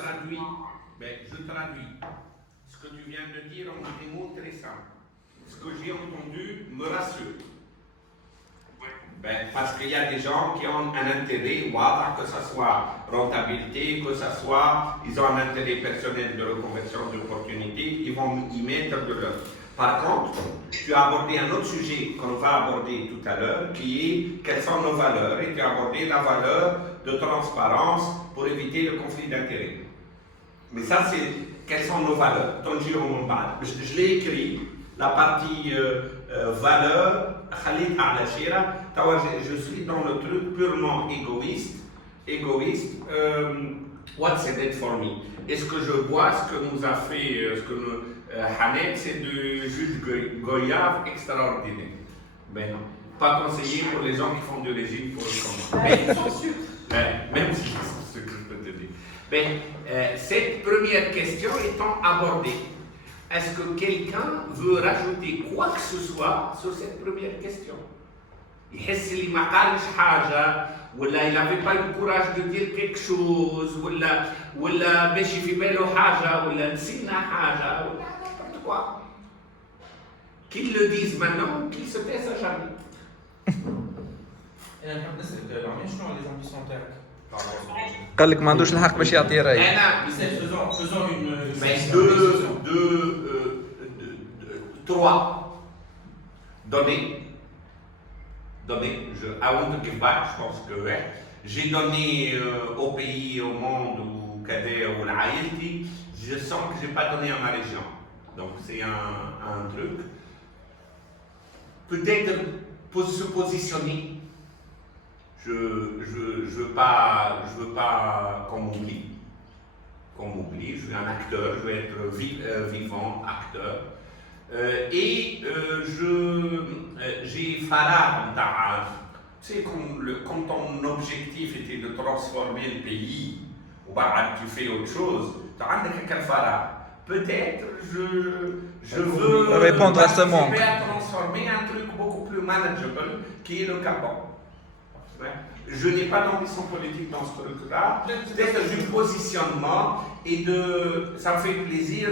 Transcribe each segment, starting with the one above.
traduis. Je traduis. Ce que tu viens de dire en des mots très simples. Ce que j'ai entendu me rassure. Parce qu'il y a des gens qui ont un intérêt, que ce soit rentabilité, que ce soit, ils ont un intérêt personnel de reconversion d'opportunités, ils vont y mettre de leur. Par contre, tu as abordé un autre sujet qu'on va aborder tout à l'heure, qui est quelles sont nos valeurs, et tu as abordé la valeur de transparence pour éviter le conflit d'intérêts. Mais ça, c'est quelles sont nos valeurs. Je l'ai écrit, la partie valeur, je suis dans le truc purement égoïste. What's in it for me? Est-ce que je bois ce que nous a fait, Hanek, c'est du jus de goyave extraordinaire. Ben non, pas conseillé pour les gens qui font du régime pour le commun. Sans sucre. Même si c'est ce que je peux te dire. Cette première question étant abordée, est-ce que quelqu'un veut rajouter quoi que ce soit sur cette première question? يحس اللي ما قالش حاجة ولا il n'avait pas le courage de dire quelque chose ولا ماشي في باله حاجة ولا نسينا حاجة ولا n'importe quoi. Qu'ils le disent maintenant, qu'ils se taisent à jamais. أنا نحب نسألك العميل شنو les ambitions تاعك؟ قال لك ما عندوش الحق باش يعطي رأي. Faisons une. Trois. Donner. I want to give back, je pense que ouais. J'ai donné au pays, au monde, au Kader, au Haïti, je sens que je n'ai pas donné à ma région. Donc c'est un truc. Peut-être pour se positionner. Je veux pas qu'on m'oublie. Je suis un acteur, je veux être vivant, acteur. J'ai Farah, tu sais, comme ton objectif était de transformer le pays, ou tu fais autre chose, tu as un Farah. Peut-être je veux répondre à ce manque. À transformer un truc beaucoup plus manageable qui est le Gabon. Je n'ai pas d'ambition politique dans ce truc-là, peut-être du positionnement et ça me fait plaisir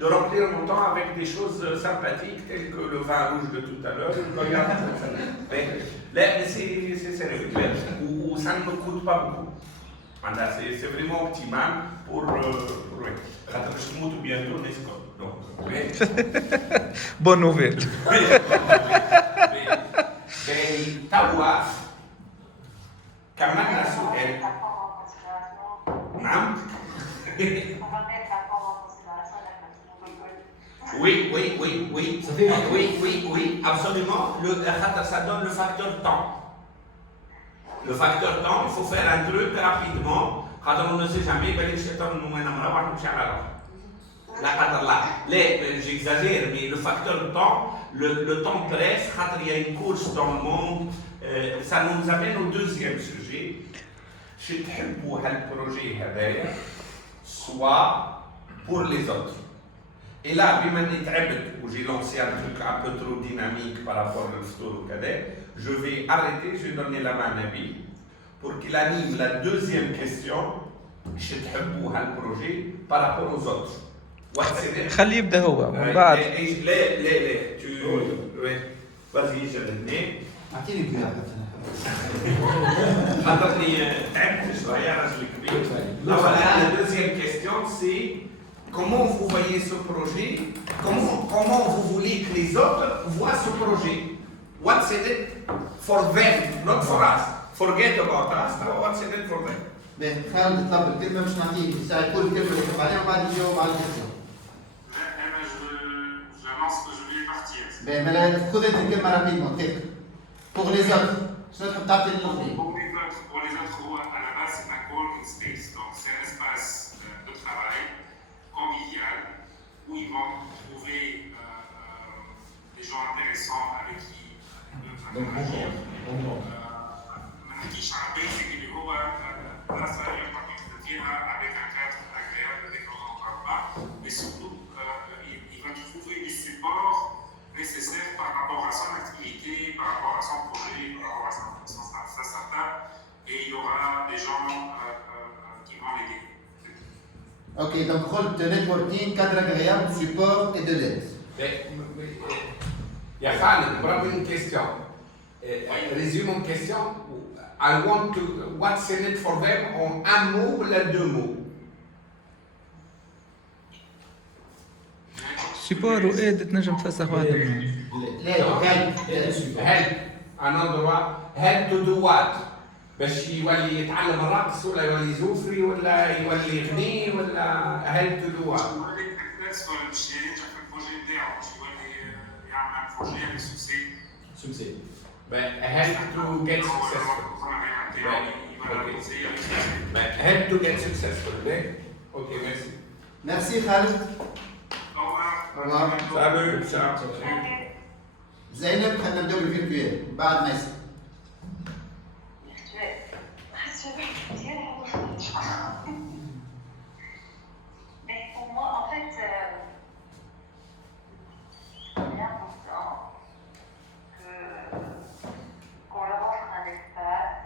de remplir mon temps avec des choses sympathiques telles que le vin rouge de tout à l'heure. Mais c'est sérieux, ou ça ne me coûte pas beaucoup. C'est vraiment optimal pour je monte bientôt l'escope. Bonne nouvelle. Tawa, كمان سؤال نعم oui, absolument. Ça donne le facteur temps. Le facteur temps, il faut faire un truc rapidement. On ne sait jamais, j'exagère, mais le facteur temps, le temps presse, il y a une course dans le monde. Ça nous amène au deuxième sujet. Je تحبوا هالprojet هذايا soit pour les autres. Et là, j'ai lancé un truc un peu trop dynamique par rapport au Ftour Cadet, je vais arrêter, je vais donner la main à Nabil pour qu'il anime la deuxième question. Je تحبوا هالprojet par rapport aux autres. خليه يبدا هو من بعد. لا vas-y je l'ai. اعطيني كذا حضرني تعبت شويه يا راجل كبير. La deuxième question c'est comment vous voyez ce projet, comment vous voulez que les autres voient ce projet. What's in it for them, not for us. Forget about us, what's in it for them. خالد طلب الكلمه مش نعطيه ساعه كل كلمه اللي كتب عليها وبعد يجاوب على الكلمه. j'annonce que je vais partir. خذ انت الكلمه rapidement تك. Pour les autres, شنو تحب تعطي للآخرين؟ Pour les autres, à la base, c'est un co-working space, donc c'est un espace de travail convivial où ils vont trouver des gens intéressants avec qui ils peuvent interagir. ما نحكيش على بيتك اللي هو بلاصة يقدر فيها avec un cadre agréable avec un repas, mais surtout il va trouver du support nécessaire par rapport à son activité, par rapport à son projet, par rapport à sa startup, et il y aura des gens qui vont l'aider. Ok, donc rôle de networking, cadre agréable, support et de l'aide. Il y a Khaled, bravo une question. Résume une question. I want to, what's in it for them en un mot ou les deux mots? سيبور وايد تنجم تفسخ واحدة منهم. help un endroit help to do what باش يولي يتعلم الرقص ولا يولي يزوفري ولا يولي يغني ولا help to do what باش ينجح في البروجي نتاعو باش يولي يعمل بروجي avec succès. help to get successful. Help to get successful. Ok, merci. Merci Khaled. Au revoir. Salut, ciao. زينب خلينا نبداو بالفيرتويال بعد ما يصير. Mais pour moi, en fait, il est important qu'on leur offre un espace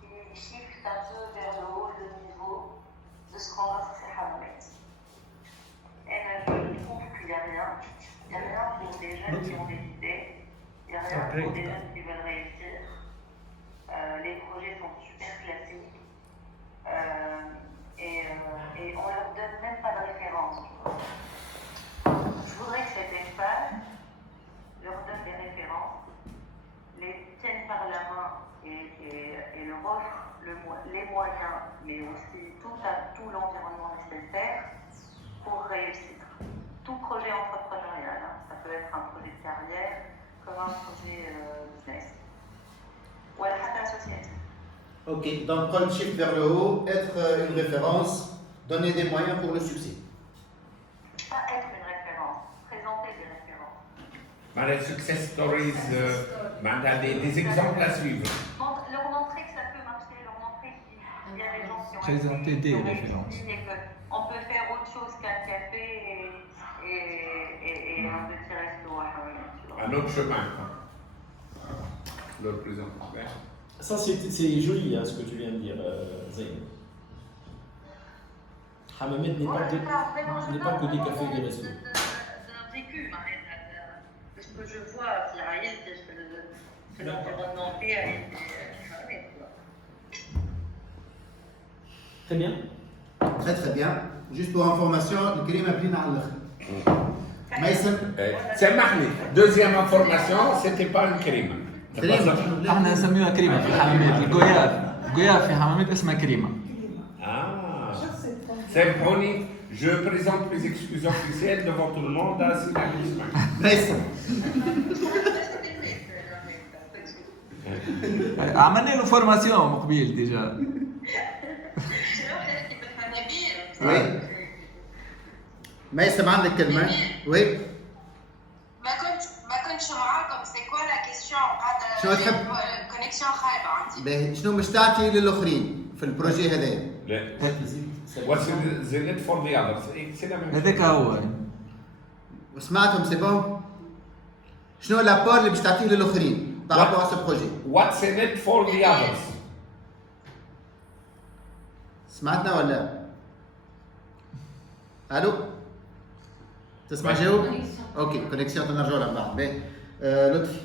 qui shift un peu vers le haut le niveau de ce qu'on offre chez Hammamet. Et je trouve qu'il n'y a rien. Il n'y a rien pour des jeunes qui ont des idées. Il n'y a rien pour des jeunes qui veulent réussir. Les projets sont super classiques. Et on ne leur donne même pas de référence. Je voudrais que cet espace leur donne des références, les tienne par la main et leur offre les moyens, mais aussi tout l'environnement nécessaire pour réussir. Tout projet entrepreneurial, hein. Ça peut être un projet de carrière comme un projet business ou à la associative. Ok, donc prendre le shift vers le haut, être une référence, donner des moyens pour le succès. Pas être une référence, présenter des références. Les success stories, des exemples à suivre. Leur montrer que ça peut marcher, leur montrer qu'il y a des gens qui ont Présenter des références. et qu'on peut faire autre chose qu'un café et un petit resto à Hammamet. Un autre chemin. L'autre plus important. Ça, c'est joli hein, ce que tu viens de dire, Zayn. Hammamet n'est pas que des cafés et des restos. D'un vécu, de ce que je vois في العائلة في l'environnement بتاعي في Hammamet. Très bien. Très très bien. Juste pour information, le كريمة بلينا على الآخر. ميسم. سامحني deuxième information c'était pas une crime. كريمة. احنا نسميها كريمة في الحمامات. القياف في حمامات اسمها كريمة. Ah. سامحوني je présente mes excuses officielles devant tout le monde à Sylvain. ميسم. عملنا له فورماسيون من قبيل ديجا. Oui. ميسم عندك كلمة. Oui. ما كنتش معاكم سي كوا لا كيسيون شنو تحب؟ كونيكسيون خايبه عندي. باهي شنو مش تعطي للآخرين في البروجي هذايا؟ What's in it for the others? C'est la même chose. هذاك هو. وسمعتهم سي بون؟ شنو لابور اللي باش تعطيه للآخرين بارابور à ce projet؟ What's in it for the others? سمعتنا ولا؟ الو؟ تسمع جاوب؟ اوكي كونيكسيون تنرجعوا لها من بعد باهي لطفي.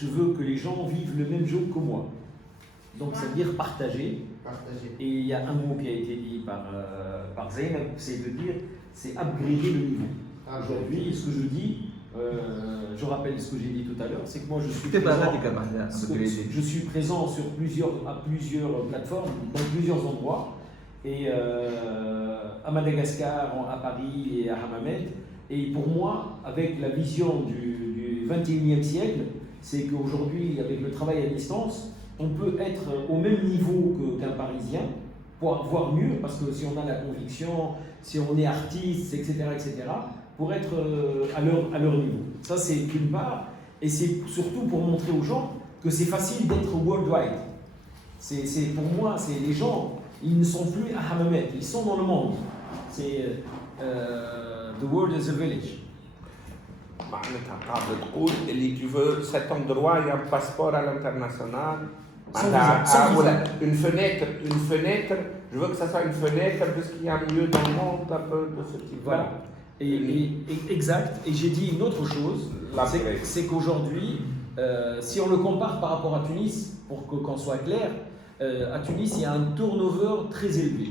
Je veux que les gens vivent le même jour que moi. Donc, ça veut dire partager. Partager. Et il y a un mot qui a été dit par Zainab, c'est de dire, c'est upgrader le niveau. Aujourd'hui, ce que je dis, je rappelle ce que j'ai dit tout à l'heure, c'est que moi je suis présent sur plusieurs plateformes, dans plusieurs endroits, et à Madagascar, à Paris et à Hammamet. Et pour moi, avec la vision du 21e siècle, c'est qu'aujourd'hui, avec le travail à distance, on peut être au même niveau qu'un Parisien, voire mieux, parce que si on a la conviction, si on est artiste, etc., pour être à leur niveau. Ça, c'est d'une part, et c'est surtout pour montrer aux gens que c'est facile d'être worldwide. C'est pour moi, c'est les gens, ils ne sont plus à Hammamet, ils sont dans le monde. C'est the world is a village. معناتها قاعد تقول اللي tu veux cet endroit il y a un passeport à l'international Sans visa. Une fenêtre, je veux que ça soit une fenêtre parce qu'il y a un lieu dans le monde un peu de ce type. Voilà. Exact. Et j'ai dit une autre chose, c'est qu'aujourd'hui, si on le compare par rapport à Tunis, pour qu'on soit clair, à Tunis, il y a un turnover très élevé.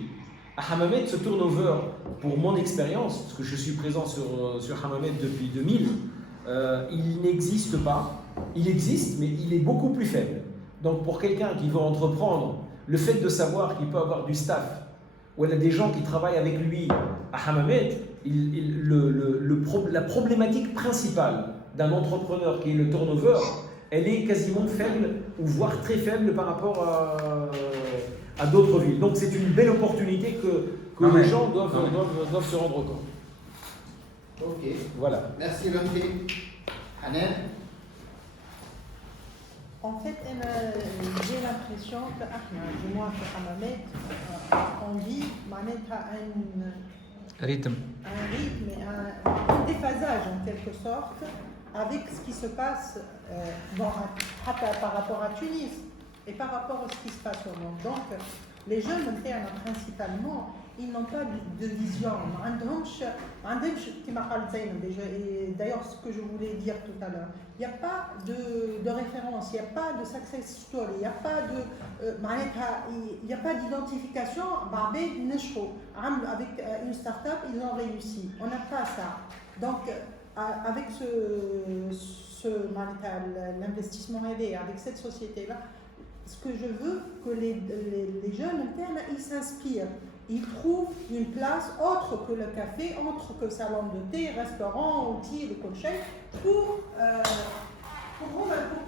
À Hammamet, ce turnover, pour mon expérience, parce que je suis présent sur Hammamet depuis 2000, il n'existe pas. Il existe, mais il est beaucoup plus faible. Donc pour quelqu'un qui veut entreprendre, le fait de savoir qu'il peut avoir du staff, ou il y a des gens qui travaillent avec lui à Hammamet, la problématique principale d'un entrepreneur qui est le turnover, elle est quasiment faible, ou voire très faible par rapport à d'autres villes. Donc c'est une belle opportunité que les gens doivent se rendre compte. Ok. Voilà. Merci Lomé. Hanan. En fait, j'ai l'impression que du moins que Hammamet, on vit un rythme et un déphasage en quelque sorte avec ce qui se passe par rapport à Tunis et par rapport à ce qui se passe au monde. Donc, les jeunes internes, principalement, ils n'ont pas de vision. Et d'ailleurs, ce que je voulais dire tout à l'heure, il n'y a pas de référence, il n'y a pas de success story, il n'y a pas d'identification. Avec une start-up, ils ont réussi. On n'a pas ça. Donc, avec l'investissement aidé, avec cette société-là, ce que je veux, que les jeunes internes, ils s'inspirent. Ils trouvent une place autre que le café, autre que salon de thé, restaurant, outils, le cocher, pour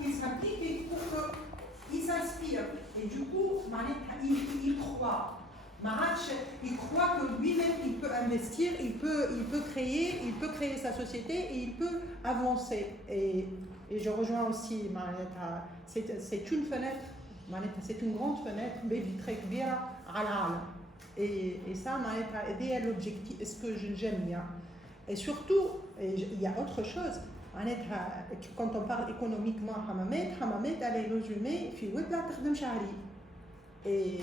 qu'ils s'impliquent et pour qu'ils s'inspirent. Et du coup, il croit. Il croit que lui-même, il peut investir, il peut créer sa société et il peut avancer. Et je rejoins aussi, c'est une fenêtre, c'est une grande fenêtre, très bien à l'âme. Et ça m'a aidé à l'objectif, ce que j'aime bien. Et surtout, il y a autre chose. Quand on parle économiquement, Hammamet, elle est résumée et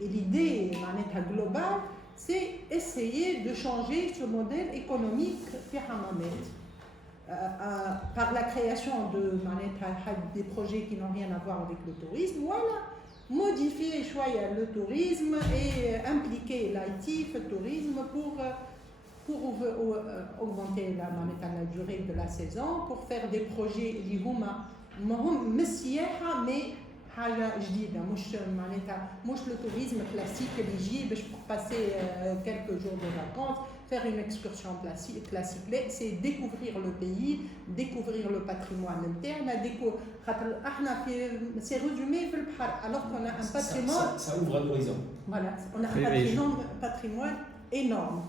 l'idée globale, c'est essayer de changer ce modèle économique de Hammamet par la création des projets qui n'ont rien à voir avec le tourisme. Voilà. Modifier le tourisme et impliquer l'IT, le tourisme pour augmenter la durée de la saison, pour faire des projets qui sont mais حاجة جديدة مش le tourisme classique اللي يجي باش pour passer quelques jours de vacances, faire une excursion classique, c'est découvrir le pays, découvrir le patrimoine interne, c'est résumé في البحر alors qu'on a un patrimoine. Ça ouvre à l'horizon. Voilà, on a un patrimoine énorme.